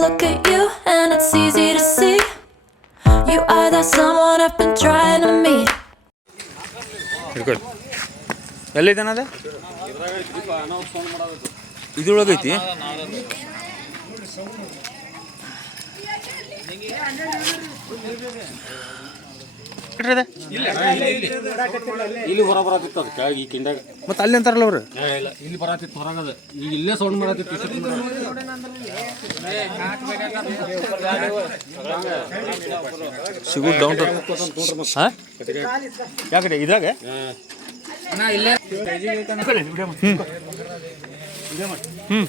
look at you and it's easy to see. You are that someone I've been trying to meet. ಹಿಡ್ಕೊಳ್ಳಿ ಎಲ್ಲಿದ್ದಾನ ಅದ ಇದ್ರೊಳಗೈತಿ ಬಿಡ್ರಿ ಅದ ಇಲ್ಲಿ ಹೊರ ಬರತ್ತಿತ್ತು ಅದು ಕೆಳಗೆ ಈ ಕಿಂಡಾಗ. ಮತ್ತೆ ಅಲ್ಲಿ ಅಂತಾರಲ್ಲ ಅವ್ರು? ಏ, ಇಲ್ಲ ಇಲ್ಲಿ ಬರತ್ತಿತ್ತು ಹೊರಗದ ಈಗ ಇಲ್ಲೇ ಸೌಂಡ್ ಮಾಡತ್ತಿತ್ತು ಸಿಗುದು ಡೌನ್ ಹಾಂ? ಯಾಕಡೆ ಇದ್ರಾಗ? ಹ್ಞೂ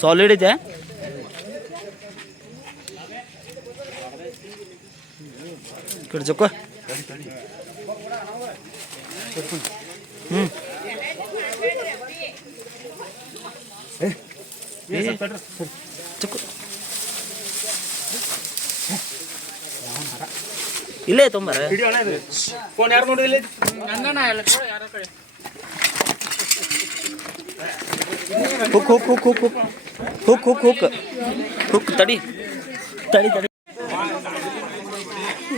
ಸಾಲಿಡ್ ಇದೆ. ಕಡೆ ಚೊಕ್ಕ ಹ್ಞೂ ಚೊಕ್ಕ ಇಲ್ಲೇ? ತೊಂಬರ ಫೋನ್ ಯಾರು ನೋಡಿಲ್ಲ ಹುಕ್ ಹುಕ್ ಹುಕ್ ಹುಕ್ ಹುಕ್. ಹುಕ್ ಹುಕ್ ಹುಕ್. ಹುಕ್ ತಡಿ. ತಡಿ ತಡಿ.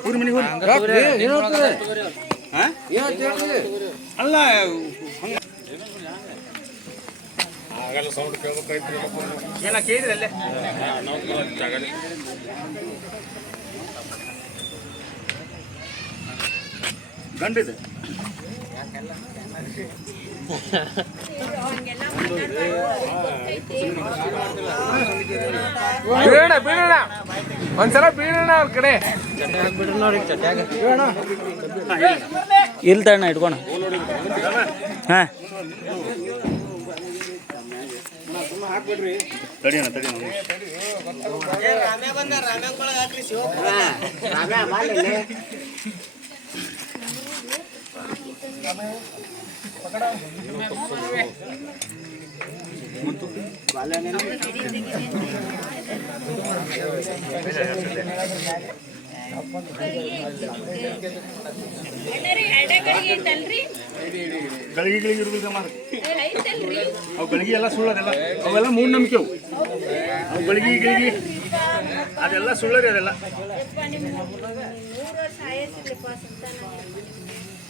ಮೂರು ಮನೆಗೆ ಅಲ್ಲ ಆಗಲ್ಲ ಸೌಂಡ್ ಕೇಳ್ಬೇಕಾಯ್ತು ಏನ ಕೇಳಿದ್ರಲ್ಲೇ ಗಂಡಿದೆ ಬೀಳೋಣ ಬೀಳೋಣ. ಒಂದ್ಸಲ ಬೀಳೋಣ ಅವ್ರ ಕಡೆ. ಇಲ್ತ ತಣ್ಣ ಇಟ್ಕೋಣ. ಹಾಂ. ತಡಿಯೋಣ ಗಳಿಗೆ ಇರ್ಬೇಕು. ಅವು ಗಳಿಗೆ ಎಲ್ಲ ಸುಳ್ಳದೆಲ್ಲ. ಅವೆಲ್ಲ ಮೂಢನಂಬಿಕೆ ಅವು. ಅವು ಗಳಿಗೆ ಗಳಿಗೆ. ಅದೆಲ್ಲ ಸುಳ್ಳರಿ ಅದೆಲ್ಲ.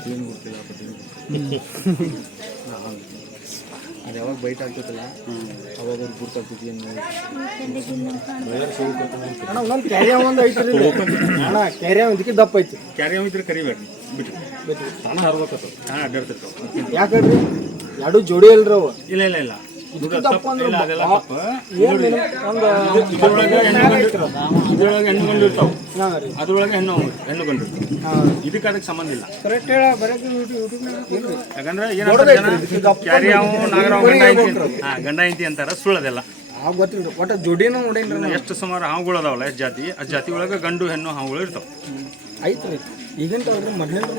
ಅದು ಯಾವಾಗ ಬೈಟ್ ಆಗ್ತೈತಲ್ಲ ಅವಾಗ ಅವ್ರು ಗುರ್ತಾಗ್ತೈತಿ ಏನು? ಅಣ್ಣ ಒಂದೊಂದು ಕ್ಯಾರಿಯ ಒಂದು ಐತ್ರಿ ಅಣ್ಣ ಕ್ಯಾರಿಯ ಒಂದಕ್ಕೆ ದಪ್ಪ ಐತಿ ಕ್ಯಾರಿಯ ಇದ್ರೆ ಕರಿಬೇಡ್ರಿ ಬಿಟ್ಟು ತಾನ ಹರ್ಬೇಕತ್ತು ತಾನ ಅಡ್ಡಾಡ್ತಿರ್ತಾವ ಯಾಕಂದ್ರೆ ಎರಡು ಜೋಡಿ ಅಲ್ರಿ ಅವ. ಇಲ್ಲ ಇಲ್ಲ ಇಲ್ಲ. ಹೆಣ್ಣು ಅದ್ರೊಳಗೆ ಹೆಣ್ಣು ಹೆಣ್ಣು ಗಂಡು ಇದಕ್ಕೆ ಸಂಬಂಧ ಇಲ್ಲ. ಯಾಕಂದ್ರೆ ಗಂಡ ಹೆಂಡತಿ ಗಂಡ ಅಂತಾರ ಸುಳ್ಳದೆಲ್ಲ. ಗೊತ್ತಿಲ್ಲ ಒಟ್ಟು ಎಷ್ಟು ಸುಮಾರು ಹಾವುಗಳು ಅದಾವಲ್ಲ ಎಷ್ಟು ಜಾತಿ ಆ ಜಾತಿ ಒಳಗೆ ಗಂಡು ಹೆಣ್ಣು ಹಾವುಗಳು ಇರ್ತಾವ. ಐತ್ರಿ ಈಗಂತ ಮೊದಲಿಂದ